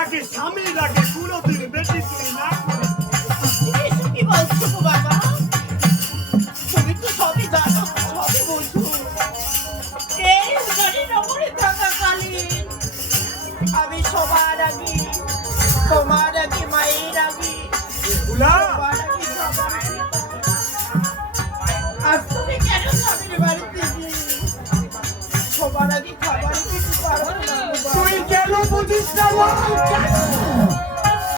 আগে স্বামীর আগে কোনোদিন বেশি তুই না কি বলছো গো বাবা? তুমি তো সবই জানো, সবই বুঝো। এই গাড়ি নগরে থাকাকালীন আমি সবার আগে, তোমার আগে, মায়ের আগে, সবার আগে সবার আগে। আজ তুমি কেন স্বামীর বাড়িতে গিয়ে সবার আগে খাবার খেতে পারো না? তুই কেন বুঝিস না?